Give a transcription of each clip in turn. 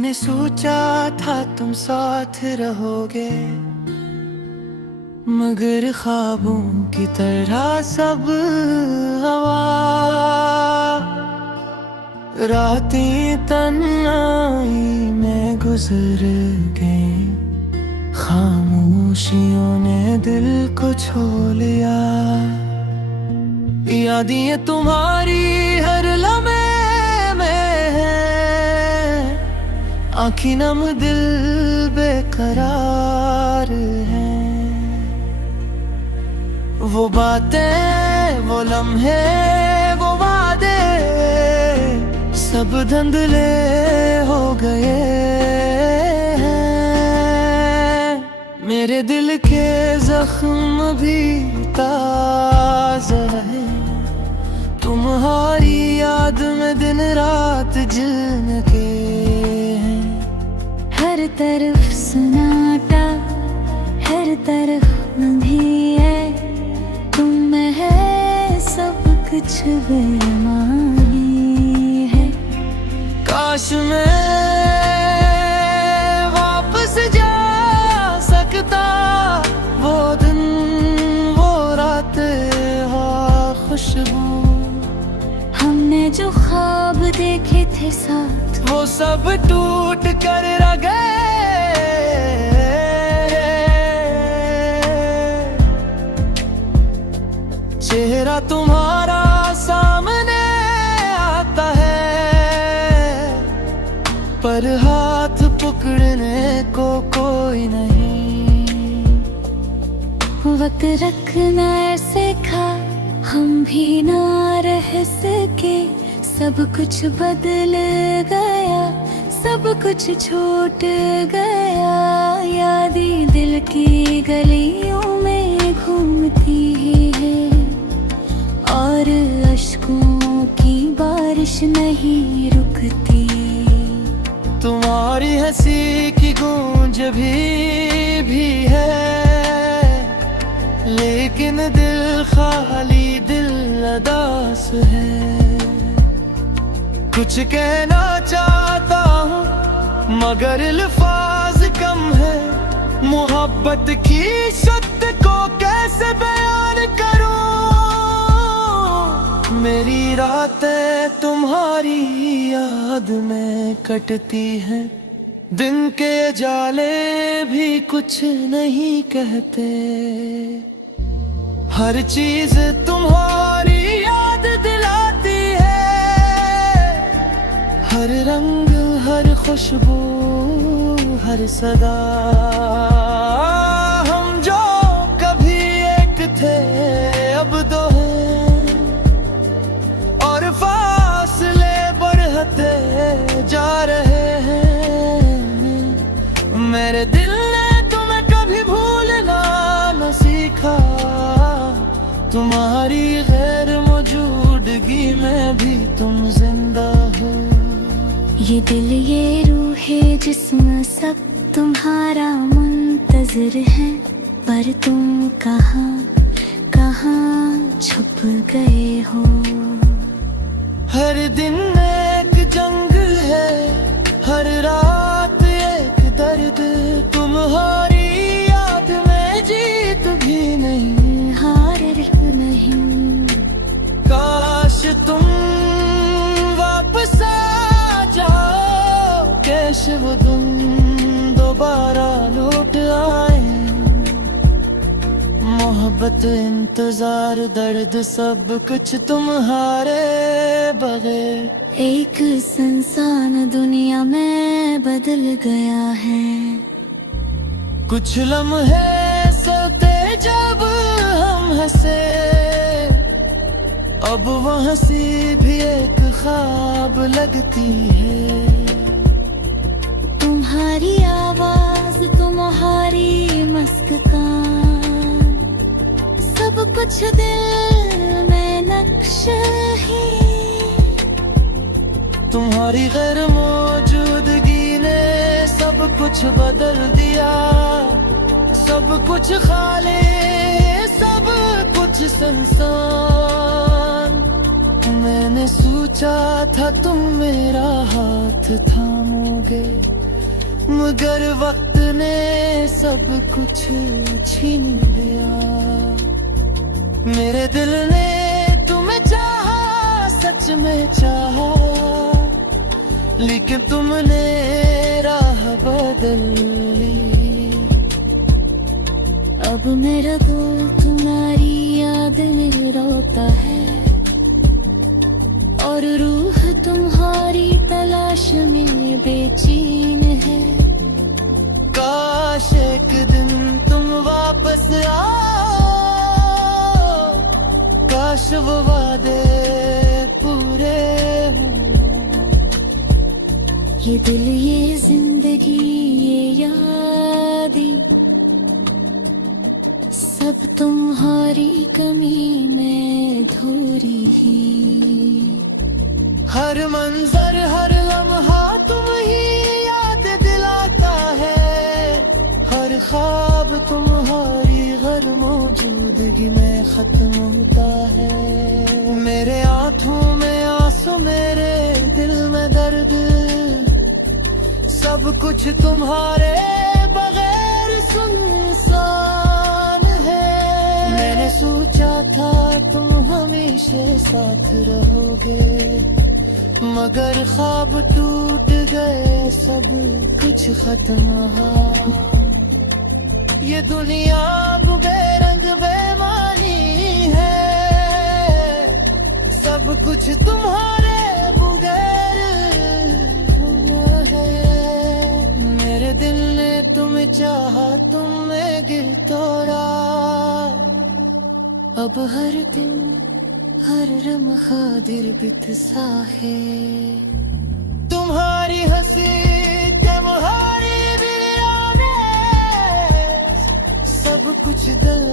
मैंने सोचा था तुम साथ रहोगे, मगर ख्वाबों की तरह सब हवा। रातें तन्हाई में गुजर गई, खामोशियों ने दिल को छू लिया। यादें तुम्हारी हर लम्हे में है, आँखें नम दिल बेकरार है। वो बातें, वो लम्हे, वो वादे सब धुंधले हो गए हैं। मेरे दिल के जख्म भी ताज़ा है, तुम्हारी याद में दिन रात जलने के हैं। हर तरफ सन्नाटा, हर तरफ नदी है, तुम में है सब कुछ बेमानी है। काश मैं वापस जा सकता, वो दिन वो रातें हाँ खुशबू। हमने जो ख्वाब देखे थे साथ, वो सब टूट कर रह गए। चेहरा तुम्हारा सामने आता है, पर हाथ पकड़ने को कोई नहीं। वक्त रखना ऐसे खा, हम भी ना रह सके। सब कुछ बदल गया, सब कुछ छूट गया। यादें दिल की गलियों में घूमती है, और अश्कों की बारिश नहीं रुकती। तुम्हारी हंसी की गूंज भी है, लेकिन दिल खाली, दिल अदास है। कुछ कहना चाहता हूँ मगर अल्फाज कम है। मोहब्बत की शक्ति को कैसे बयान करूँ। मेरी रातें तुम्हारी याद में कटती हैं, दिन के जाले भी कुछ नहीं कहते। हर चीज तुम्हारी याद दिलाती है, हर रंग, हर खुशबू, हर सदा। हम जो कभी एक थे अब दो हैं, और फासले बढ़ते जा रहे हैं। मेरे दिल ने तुम्हें कभी भूलना न सीखा, तुम्हारी गैर मौजूदगी में भी तुम जिंदा हो। ये दिल, ये रूह है जिस्म सब तुम्हारा मुंतज़िर है, पर तुम कहाँ कहाँ छुप गए हो। हर दिन एक जंग है, हर रात एक दर्द। तुम्हारी याद में जीत भी नहीं, हार नहीं। काश तुम वापस आ जाओ, कैश वो दिन दोबारा लौट आए। मोहब्बत, इंतजार, दर्द सब कुछ तुम्हारे बगैर एक सुनसान दुनिया में बदल गया है। कुछ लम्हे सोते जब हम हंसे, अब वो हंसी भी एक ख्वाब लगती है। तुम्हारी आवाज, तुम्हारी मुस्कान, सब कुछ दिल में नक्श है। तुम्हारी गैर मौजूदगी ने सब कुछ बदल दिया, सब कुछ खाली, सब कुछ सुनसान। मैंने सोचा था तुम मेरा हाथ थामोगे, मगर वक्त ने सब कुछ छीन लिया। मेरे दिल ने तुम्हें चाहा, सच में चाहा, लेकिन तुमने राह बदल ली। अब मेरा दिल तुम्हारी याद में रोता है, और रूह तुम्हारी तलाश में बेचैन है। काश एक दिन तुम वापस आओ, काश वो वादे पूरे हों। ये दिल, ये जिंदगी, ये यादें सब तुम्हारी कमी में धोरी ही। हर मंजर हर लम्हा तुम ही याद दिलाता है, हर ख्वाब तुम्हारी हर मौजूदगी में खत्म होता है। मेरे आंखों में आंसू, मेरे दिल में दर्द, सब कुछ तुम्हारे बगैर सुनसान है। मैंने सोचा था तुम हमेशा साथ रहोगे, मगर ख्वाब टूट गए, सब कुछ खत्म हुआ। ये दुनिया बेरंग बेमानी है, सब कुछ तुम्हारे बगैर है। मेरे दिल ने तुम्हें चाहा, तुम्हें गिर तोड़ा। अब हर दिन हर लम्हा दिल बित सा है। तुम्हारी हंसी, तुम्हारी वीराने, सब कुछ दिल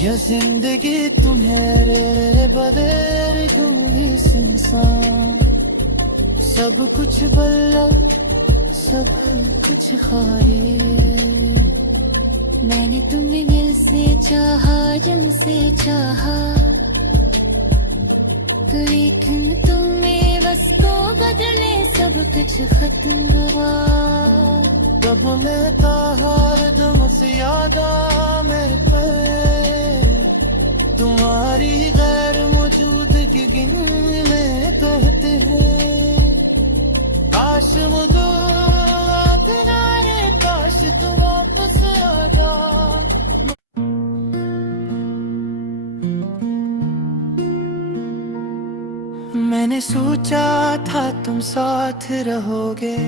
यह जिंदगी तुम्हारे बदल तुम इंसान। सब कुछ बल्ला, सब कुछ खाली। मैंने तुम्हें दिल से चाहा, जन से चाहा, लेकिन तुम्हें बस को बदले सब कुछ खत्म हुआ। जब मैं था हर दम से यादा मेरे पे, तुम्हारी गैर मौजूदगी गिनने कहते हैं। काश वो दुआ किनारे, काश तू वापस आता। मैंने सोचा था तुम साथ रहोगे,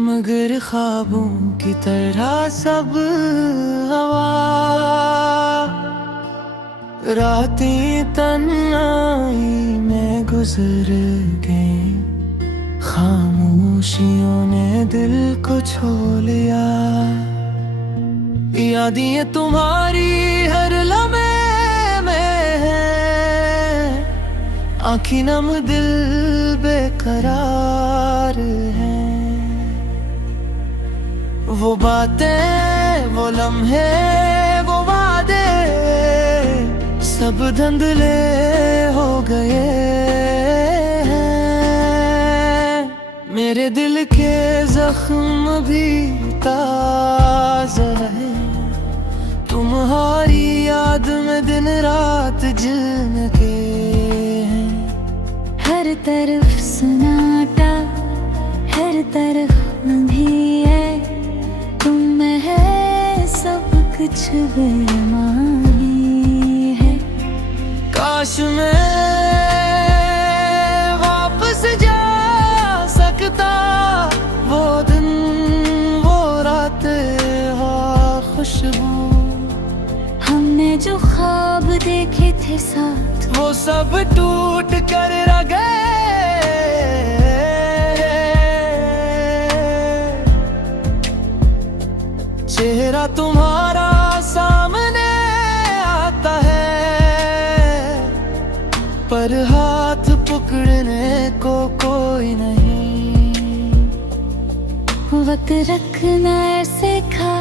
मगर ख्वाबों की तरह सब हवा। रातें तन्हाई में गुजर गई, खामोशियों ने दिल को छू लिया। यादें तुम्हारी हर लम्हे में है, आँखी नम दिल बेकरार है। वो बातें, वो लम्हे, वो वादे, सब धुंधले हो गए हैं। मेरे दिल के जख्म भी ताज़ा है, तुम्हारी याद में दिन रात जलने के हैं। हर तरफ सन्नाटा, हर तरफ अंधी है, तुम में है सब कुछ बेमानी है। काश मैं वापस जा सकता, वो दिन, वो रात, हाँ खुशबू। हमने जो ख्वाब देखे थे साथ, वो सब टूट कर रह गए। चेहरा तुम्हारा सामने आता है, पर हाथ पकड़ने को कोई नहीं। वक्त रखना सीखा,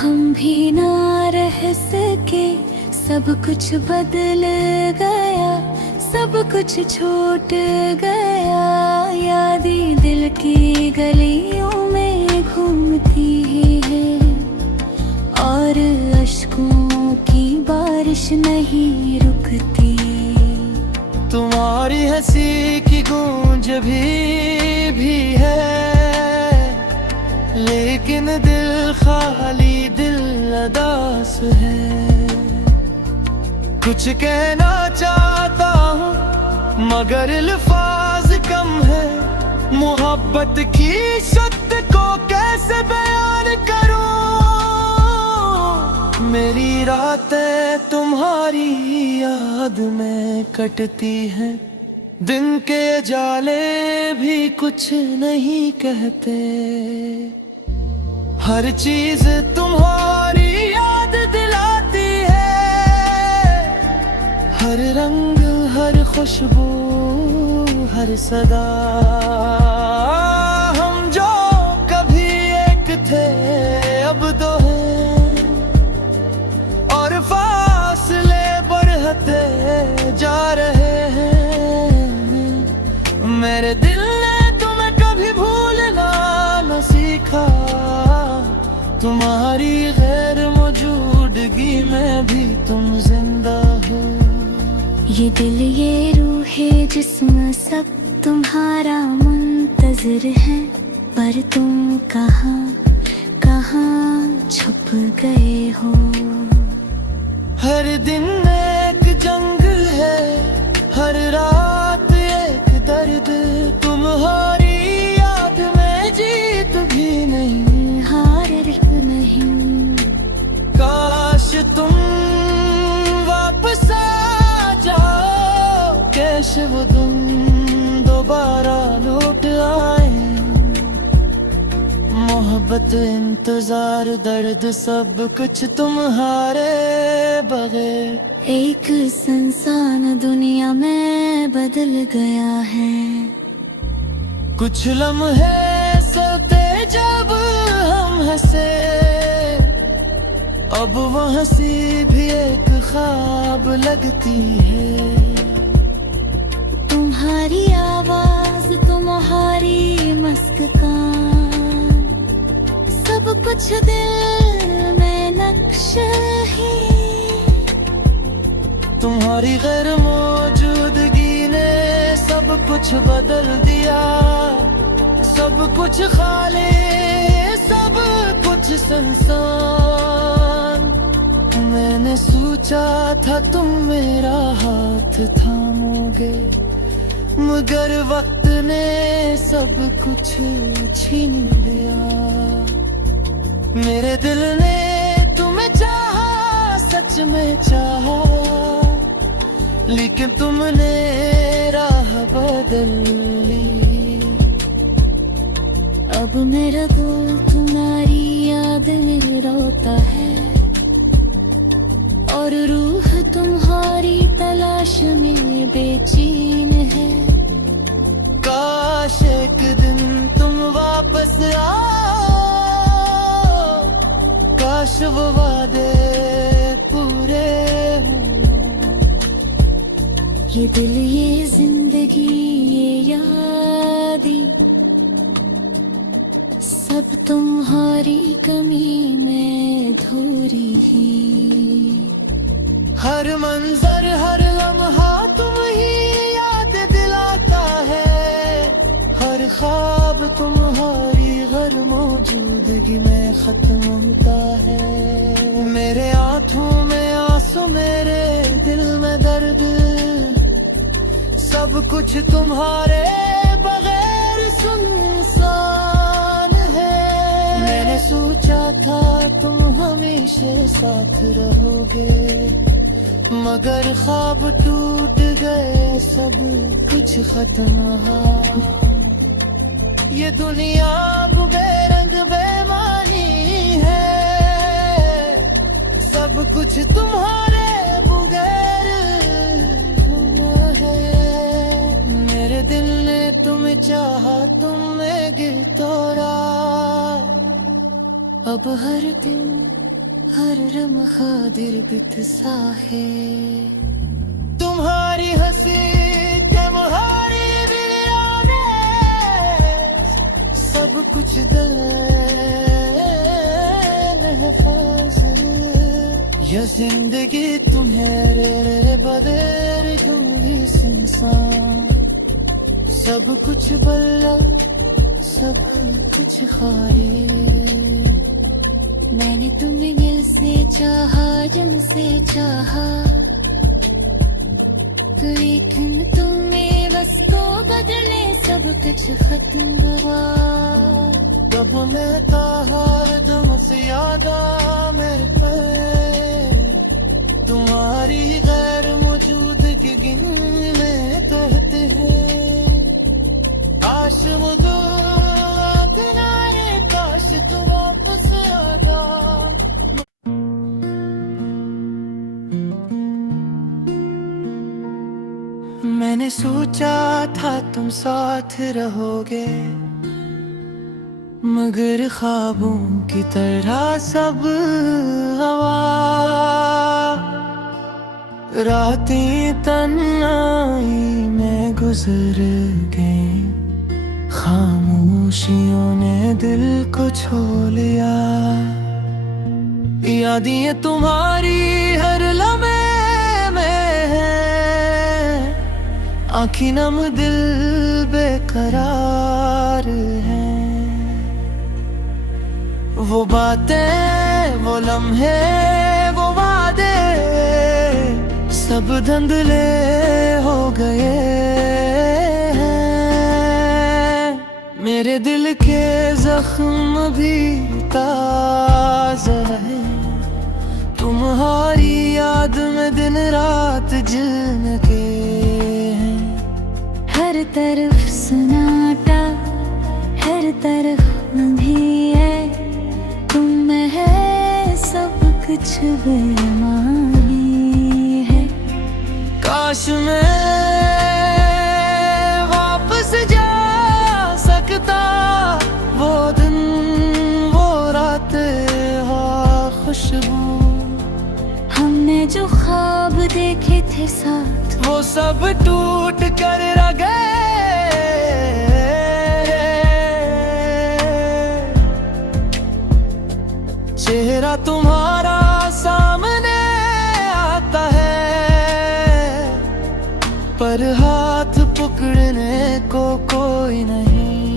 हम भी ना रह सके सब कुछ बदल गया, सब कुछ छूट गया। यादें दिल की गलियों में घूमती ही है, और अश्कों की बारिश नहीं रुकती। तुम्हारी हंसी की गूंज भी है, लेकिन दिल खाली, दिल अदास है। कुछ कहना चाहता हूँ मगर अल्फाज कम है। मोहब्बत की शक्ति को कैसे बयान करूँ। मेरी रातें तुम्हारी याद में कटती हैं, दिन के जाले भी कुछ नहीं कहते। हर चीज तुम्हारी याद दिलाती है, हर रंग, हर खुशबू, हर सदा। हम जो कभी एक थे अब दो हैं, और फासले बढ़ते जा रहे हैं। मेरे दिल ने तुम्हें कभी भूलना न सीखा, तुम्हारी गैर मौजूदगी में भी तुम जिंदा हो। ये दिल, ये रूह है, जिस्म सब तुम्हारा मुंतज़िर है। पर तुम कहाँ कहाँ छुप गए हो। हर दिन एक जंग है, हर रात एक दर्द। तुम्हारी याद में जीत भी नहीं, हार नहीं। काश तुम वापस आ जाओ, कैसे वो दिन दोबारा लौट आए। मोहब्बत, इंतजार, दर्द, सब कुछ तुम्हारे बगैर। एक इंसान दुनिया में बदल गया है। कुछ लम्हे सोते जब हम हंसे, अब वो हंसी भी एक ख्वाब लगती है। तुम्हारी आवाज, तुम्हारी मुस्कान, सब कुछ दिल में नक्श है। तुम्हारी गैर मौजूदगी ने सब कुछ बदल दिया। सब कुछ खाली, सब कुछ सुनसान। मैंने सोचा था तुम मेरा हाथ थामोगे, मगर वक्त ने सब कुछ छीन लिया। मेरे दिल ने तुम्हें चाहा, सच में चाहा, लेकिन तुमने राह बदल ली। अब मेरा दिल तुम्हारी याद में रोता है, और रूह तुम्हारी तलाश में बेचैन है। काश एक दिन तुम वापस आओ, काश वो वादे पूरे हों। ये दिल, ये जिंदगी, ये यादें, सब तुम्हारी कमी में धोरी ही। हर मंजर, हर लम्हा तुम ही याद दिलाता है। हर ख्वाब तुम्हारी गैर मौजूदगी में खत्म होता है। मेरे आंखों में आंसू, मेरे दिल में दर्द, सब कुछ तुम्हारे बगैर सुनसान है। मैंने सोचा था तुम हमेशा साथ रहोगे, मगर ख्वाब टूट गए, सब कुछ खत्म हुआ। ये दुनिया बेरंग बेमानी है, सब कुछ तुम्हारे बगैर है। मेरे दिल ने तुम्हें चाहा, तुम्हें गिर तोड़ा। अब हर दिन, हर रम खादिर बितसा है। तुम्हारी हंसी तुम्हारी भी यादें, सब कुछ दिल ये जिंदगी तुम्हें रे बदर जुमली इंसान, सब कुछ बल्ला सब कुछ खाली। मैंने तुम्हें दिल से चाहा जन से चाहा, लेकिन तुम्हें बस को बदले सब कुछ खत्म हुआ। कब मैं था हर दम से याद मेरे पे, तुम्हारी गैर मौजूदगी गिन में कहते हैं। काश मुझे किनारे, काश तू वापस आजा। मैंने सोचा था तुम साथ रहोगे, मगर ख्वाबों की तरह सब हवा। रातें तन्हाई में गुजर गई, खामोशियों ने दिल को छू लिया। यादें तुम्हारी हर लम्हे में है, आँखी नम दिल बेकरार है। वो बातें वो लम्हे वो वादे, सब धुंधले हो गए हैं। मेरे दिल के जख्म भी ताज़ा है, तुम्हारी याद में दिन रात जिन के हैं। हर तरफ सन्नाटा, हर तरफ भी है, तुम में है सब कुछ बेमानी है। काश मैं वापस जा सकता, वो दिन वो रातें हाँ खुशबू, हमने जो ख्वाब देखे थे साथ, वो सब टूट कर रह गए। चेहरा तुम्हारा सामने आता है, पर हाथ पकड़ने को कोई नहीं।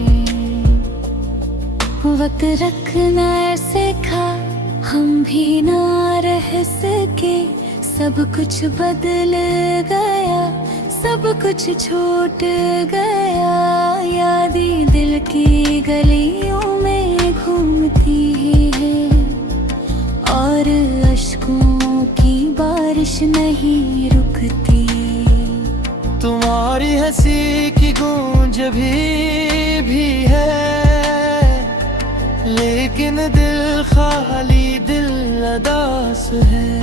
वक्त रखना सीखा, हम भी ना रह सके। सब कुछ बदल गया, सब कुछ छूट गया। यादें दिल की गलियों में घूमती है, और अश्कों की बारिश नहीं रुकती। तुम्हारी हंसी की गूंज भी है, लेकिन दिल खाली दिल अदास है।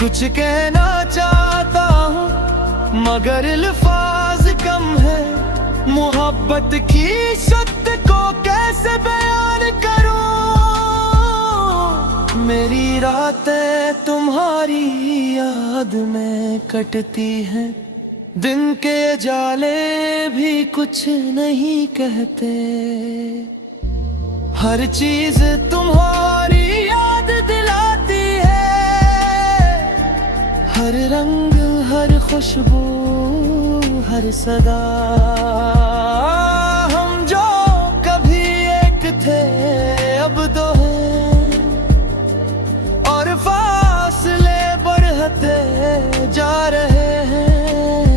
कुछ कहना चाहता हूँ मगर अल्फाज कम है, मोहब्बत की शक्ति को कैसे बयान करूँ। मेरी रातें तुम्हारी याद में कटती हैं, दिन के जाले भी कुछ नहीं कहते। हर चीज तुम्हारी याद दिलाती है, हर रंग हर खुशबू हर सदा। हम जो कभी एक थे अब दो हैं, और फासले बढ़ते जा रहे हैं।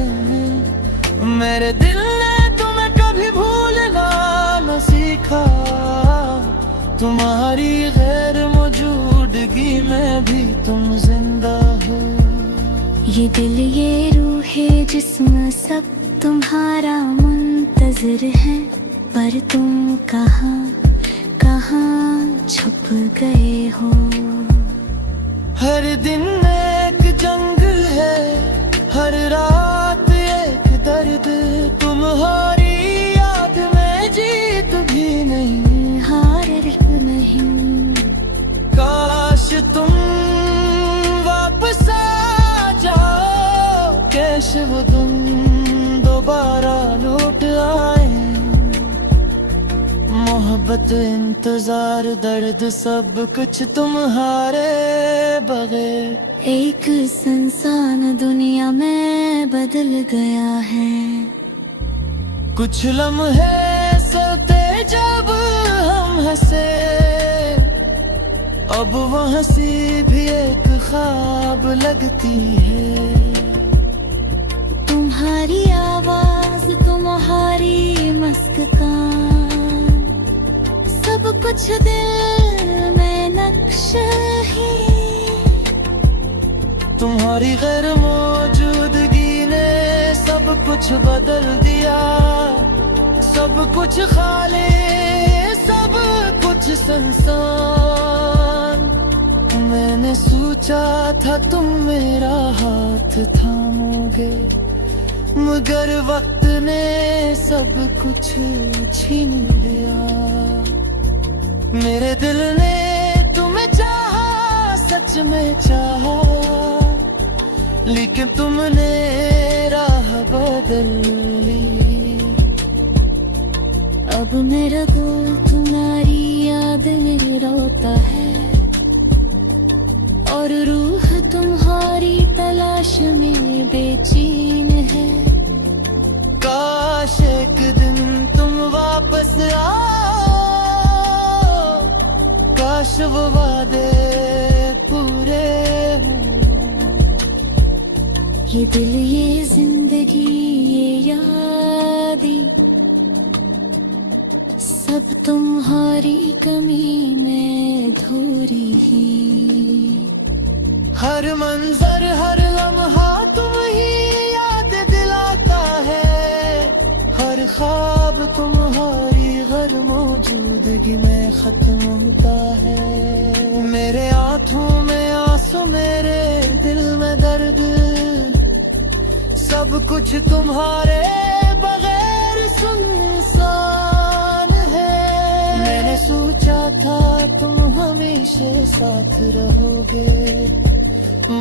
मेरे दिल ने तुम्हें कभी भूलना न सीखा, तुम्हारी गैर मौजूदगी में भी तुम जिंदा हो। ये दिल ये रूह है जिस्म सब तुम्हारा मुंतज़िर है, पर तुम कहाँ कहाँ छुप गए हो। हर दिन एक जंग है, हर रात एक दर्द, तुम्हारी याद में जीत भी नहीं हार नहीं। तुम वापस आ जाओ, कैसे वो तुम दोबारा लौट आए। मोहब्बत, इंतजार, दर्द, सब कुछ तुम्हारे बगैर। एक इंसान दुनिया में बदल गया है। कुछ लम्हे सोते जब हम हंसे, अब वो हंसी भी एक ख्वाब लगती है। तुम्हारी आवाज, तुम्हारी मुस्कान, सब कुछ दिल में नक्श है। तुम्हारी गैर मौजूदगी ने सब कुछ बदल दिया, सब कुछ खाली, सब कुछ सुनसान। मैंने सोचा था तुम मेरा हाथ थामोगे, मगर वक्त ने सब कुछ छीन लिया। मेरे दिल ने तुम्हें चाहा, सच में चाहा, लेकिन तुमने राह बदल ली। अब मेरा दिल तुम्हारी याद में रोता है, और रूह तुम्हारी तलाश में बेचैन है। काश एक दिन तुम वापस आओ, काश वो वादे पूरे हों। ये दिल, ये जिंदगी, ये यादें, सब तुम्हारी कमी में धोरी ही। हर मंजर, हर लम्हा तुम ही याद दिलाता है। हर ख्वाब तुम्हारी गैर मौजूदगी में खत्म होता है। मेरे आंखों में आंसू, मेरे दिल में दर्द, सब कुछ तुम्हारे बगैर सुनसान है। मैंने सोचा था तुम हमेशा साथ रहोगे,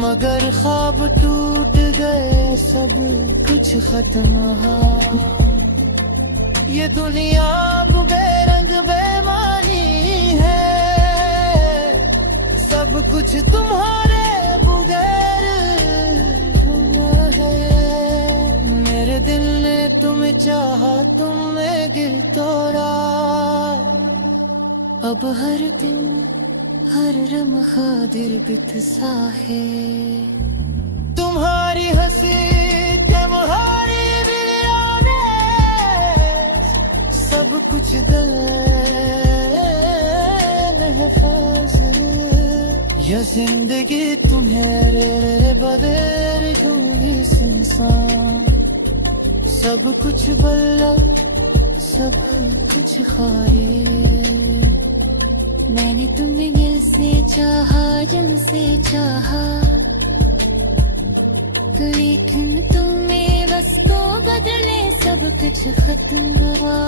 मगर ख्वाब टूट गए, सब कुछ खत्म हुआ। ये दुनिया बेरंग बेमानी है, सब कुछ तुम्हारे बगैर है। मेरे दिल ने तुम्हें चाहा, तुमने दिल तोड़ा। अब हर दिन, हर लम्हा दिल बितसा है। तुम्हारी हंसी, तुम्हारी सब कुछ दिल महफूज। यह जिंदगी तुम्हारे बगैर हुई इंसान, सब कुछ बल्ला, सब कुछ खाए। मैंने तुम्हें दिल से चाहा, जन से चाहा, लेकिन तुम्हें बस को बदले सब कुछ खत्म हुआ।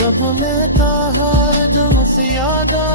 कब मैं था हर दम से यादा